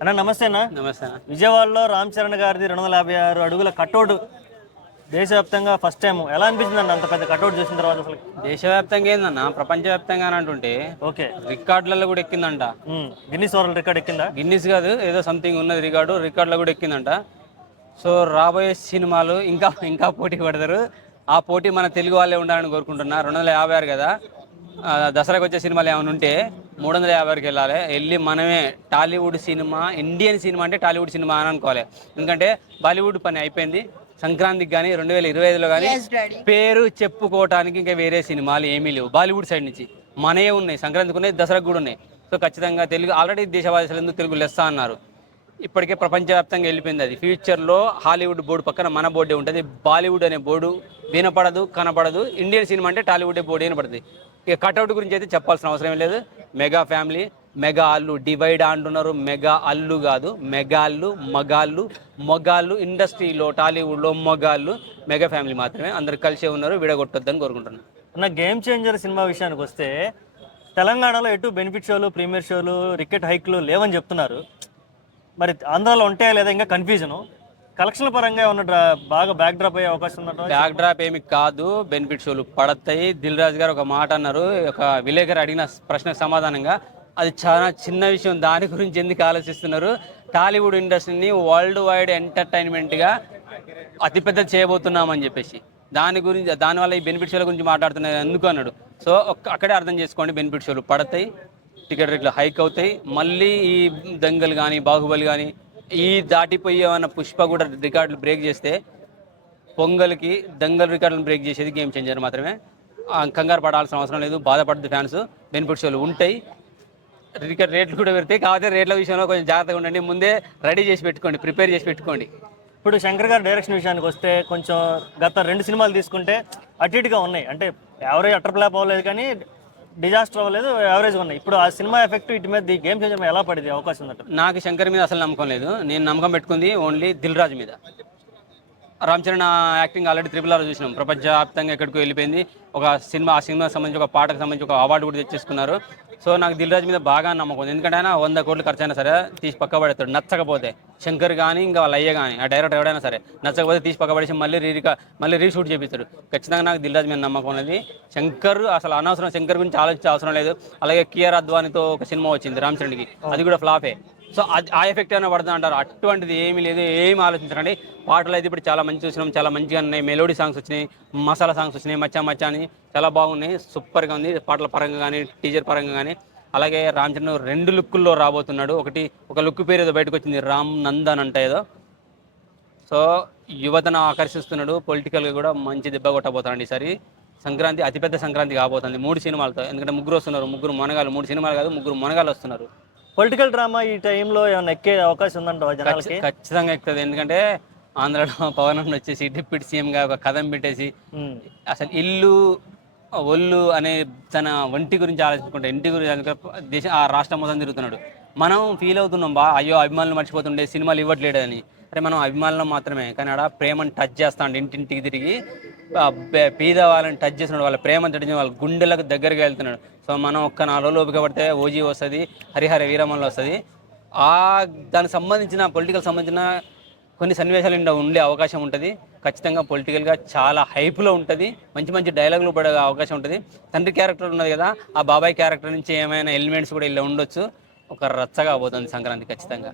అన్న నమస్తే అన్న. నమస్తే అన్న. విజయవాడలో రామ్ చరణ్ గారిది 256 అడుగుల కట్అవుట్ దేశవ్యాప్తంగా ఫస్ట్ టైం ఎలా అనిపించింది అన్న అంత పెద్ద కట్అవుట్ చేసిన తర్వాత? అసలు దేశవ్యాప్తంగా ఏందన్న, ప్రపంచవ్యాప్తంగా అని అంటుంటే ఓకే, రికార్డులలో కూడా ఎక్కిందంట. గిన్నిస్ వరల్డ్ రికార్డ్ ఎక్కిందా? గిన్నిస్ కాదు, ఏదో సంథింగ్ ఉన్నది రికార్డులో కూడా ఎక్కిందంట. సో రాబోయే సినిమాలు ఇంకా ఇంకా పోటీ పడతారు. ఆ పోటీ మన తెలుగు వాళ్ళే ఉండాలని కోరుకుంటున్నా. 256 కదా, దసరాకు వచ్చే సినిమాలు ఏమైనా ఉంటే 356కి వెళ్ళి మనమే టాలీవుడ్ సినిమా, ఇండియన్ సినిమా అంటే టాలీవుడ్ సినిమా అని అనుకోవాలి. ఎందుకంటే బాలీవుడ్ పని అయిపోయింది. సంక్రాంతికి కానీ 2025లో కానీ పేరు చెప్పుకోవటానికి ఇంకా వేరే సినిమాలు ఏమీ లేవు బాలీవుడ్ సైడ్ నుంచి. మనయే ఉన్నాయి, సంక్రాంతికి ఉన్నాయి, దసరాకు కూడా ఉన్నాయి. సో ఖచ్చితంగా తెలుగు ఆల్రెడీ దేశవాసులు ఎందుకు తెలుగు లెస్స అన్నారు. ఇప్పటికే ప్రపంచవ్యాప్తంగా వెళ్ళిపోయింది అది. ఫ్యూచర్లో హాలీవుడ్ బోర్డు పక్కన మన బోర్డే ఉంటుంది. బాలీవుడ్ అనే బోర్డు వినపడదు, కనపడదు. ఇండియన్ సినిమా అంటే టాలీవుడ్ బోర్డు వినపడుతుంది. ఇక కట్అవుట్ గురించి అయితే చెప్పాల్సిన అవసరం లేదు. Mega family, mega Allu divide అంటున్నారు. మెగా అల్లు కాదు, మెగాళ్ళు, మగాళ్ళు, మొగాళ్ళు. ఇండస్ట్రీలో టాలీవుడ్లో మొగాళ్ళు మెగా ఫ్యామిలీ మాత్రమే. అందరు కలిసే ఉన్నారు, విడగొట్టొద్దని కోరుకుంటున్నాను. నా గేమ్ చేంజర్ సినిమా విషయానికి వస్తే తెలంగాణలో ఎటు బెనిఫిట్ షోలు, ప్రీమియర్ షోలు, టికెట్ హైక్లు లేవని చెప్తున్నారు. మరి ఆంధ్రాలో ఉంటాయా లేదా ఇంకా కన్ఫ్యూజను. కలెక్షన్ల పరంగా ఏమన్నా బాగా బ్యాక్ డ్రాప్ అయ్యే అవకాశం ఉందంట? బ్యాక్ డ్రాప్ ఏమి కాదు, బెనిఫిట్ షోలు పడతాయి. దిల్ రాజు గారు ఒక మాట అన్నారు, ఒక విలేకరు అడిగిన ప్రశ్నకు సమాధానంగా. అది చాలా చిన్న విషయం, దాని గురించి ఎందుకు ఆలోచిస్తున్నారు? టాలీవుడ్ ఇండస్ట్రీని వరల్డ్ వైడ్ ఎంటర్టైన్మెంట్గా అతిపెద్ద చేయబోతున్నామని చెప్పేసి దానివల్ల ఈ బెనిఫిట్ షోల గురించి మాట్లాడుతున్నారు ఎందుకు అన్నాడు. సో అక్కడే అర్థం చేసుకోండి, బెనిఫిట్ షోలు పడతాయి, టికెట్ రేట్లు హైక్ అవుతాయి. మళ్ళీ ఈ దంగల్ కానీ, బాహుబలి కానీ, ఈ దాటిపోయి ఏమన్నా పుష్ప కూడా రికార్డులు బ్రేక్ చేస్తే, పొంగల్కి దంగల్ రికార్డులను బ్రేక్ చేసేది గేమ్ చేంజర్ మాత్రమే. కంగారు పడాల్సిన అవసరం లేదు, బాధపడదు ఫ్యాన్స్. బెనిఫిట్ షోలు ఉంటాయి, టికెట్ రేట్లు కూడా పెడతాయి. కాకపోతే రేట్ల విషయంలో కొంచెం జాగ్రత్తగా ఉండండి, ముందే రెడీ చేసి పెట్టుకోండి, ప్రిపేర్ చేసి పెట్టుకోండి. ఇప్పుడు శంకర్ గారి డైరెక్షన్ విషయానికి వస్తే కొంచెం గత 2 సినిమాలు తీసుకుంటే అటు ఇటుగా ఉన్నాయి. అంటే యావరేజ్ అటర్ ఫ్లాప్ అవ్వలేదు, కానీ డిజాస్టర్ అవ్వలేదు, యావరేజ్గా ఉన్నాయి. ఇప్పుడు ఆ సినిమా ఎఫెక్ట్ ఇటు మీద ఈ గేమ్ చేంజర్ ఎలా పడింది అవకాశం ఉందంట? నాకు శంకర్ మీద అసలు నమ్మకం లేదు. నేను నమ్మకం పెట్టుకుంది ఓన్లీ దిల్ రాజు మీద. Ram Charan acting already RRR చూసినాం, ప్రపంచవ్యాప్తంగా ఎక్కడికి వెళ్ళిపోయింది. ఒక సినిమా, ఆ సినిమాకి సంబంధించి ఒక పాటకు సంబంధించి ఒక అవార్డు కూడా తెచ్చేసుకున్నారు. సో నాకు దిల్ రాజు మీద బాగా నమ్మకం ఉంది. ఎందుకంటే ఆయన 100 కోట్లు ఖర్చు అయినా సరే తీసి పక్క పడేస్తాడు. నచ్చకపోతే శంకర్ కానీ ఇంకా వాళ్ళ అయ్య కానీ, ఆ డైరెక్టర్ ఎవడైనా సరే నచ్చకపోతే తీసి పక్క పడేసి మళ్ళీ రీషూట్ చేపిస్తాడు. ఖచ్చితంగా నాకు దిల్ రాజు మీద నమ్మకం ఉన్నది. శంకర్ అసలు అనవసరం, శంకర్ గురించి ఆలోచించే అవసరం లేదు. అలాగే కియారా అద్వానితో ఒక సినిమా వచ్చింది రామ్ చరణ్కి, అది కూడా ఫ్లాపే. సో ఆ ఎఫెక్ట్ ఏమైనా పడుతుంది అంటారు. అటువంటిది ఏమీ లేదు, ఏమి ఆలోచించకండి. పాటలు అయితే ఇప్పుడు చాలా మంచి చూసినాం, చాలా మంచిగా ఉన్నాయి. మెలోడీ సాంగ్స్ వచ్చినాయి, మసాలా సాంగ్స్ వచ్చినాయి, మచ్చా మచ్చా అని చాలా బాగున్నాయి. సూపర్గా ఉంది పాటల పరంగా కానీ, టీజర్ పరంగా కానీ. అలాగే రామ్ చరణ్ 2 లుక్కుల్లో రాబోతున్నాడు. ఒక లుక్ పేరు ఏదో బయటకు వచ్చింది, రామ్ నందన్ అంటే ఏదో. సో యువతను ఆకర్షిస్తున్నాడు, పొలిటికల్గా కూడా మంచి దెబ్బ కొట్టబోతున్నాడు. ఈసారి సంక్రాంతి అతిపెద్ద సంక్రాంతి కాబోతుంది 3 సినిమాలతో. ఎందుకంటే 3 వస్తున్నారు, 3 మొనగాలు. 3 సినిమాలు కాదు, 3 మొనగాలు వస్తున్నారు. పొలిటికల్ డ్రామా ఈ టైంలో ఏమైనా ఎక్కే అవకాశం ఉందంట జనాలకి? ఖచ్చితంగా ఎక్కుతుంది. ఎందుకంటే ఆంధ్రాలో పవన్ వచ్చేసి డిప్యూటీ సీఎంగా ఒక కథం పెట్టేసి అసలు ఇల్లు ఒళ్ళు అనే తన ఒంటి గురించి ఆలోచించుకుంటే, ఇంటి గురించి ఆ రాష్ట్రం మొత్తం తిరుగుతున్నాడు. మనం ఫీల్ అవుతున్నాం, అయ్యో అభిమానులు మర్చిపోతుండే, సినిమాలు ఇవ్వట్లేడు అని. అరే మనం అభిమానులు మాత్రమే, కానీ ఆడ ప్రేమను టచ్ చేస్తాడు. ఇంటింటికి తిరిగి పేద వాళ్ళని టచ్ చేస్తున్నాడు, వాళ్ళ ప్రేమను టచ్ చేసి వాళ్ళ గుండెలకు దగ్గరగా వెళ్తున్నాడు. సో మనం ఒక్క 4 రోజులు ఓపిక పడితే ఓజీ వస్తుంది, హరిహర వీరమల్లు వస్తుంది. దానికి సంబంధించిన పొలిటికల్ సంబంధించిన కొన్ని సన్నివేశాలు ఉండే అవకాశం ఉంటుంది. ఖచ్చితంగా పొలిటికల్గా చాలా హైప్లో ఉంటుంది, మంచి మంచి డైలాగులు పడే అవకాశం ఉంటుంది. తండ్రి క్యారెక్టర్ ఉన్నది కదా, ఆ బాబాయ్ క్యారెక్టర్ నుంచి ఏమైనా ఎలిమెంట్స్ కూడా ఇలా ఉండొచ్చు. ఒక రచ్చగా పోతుంది సంక్రాంతి ఖచ్చితంగా.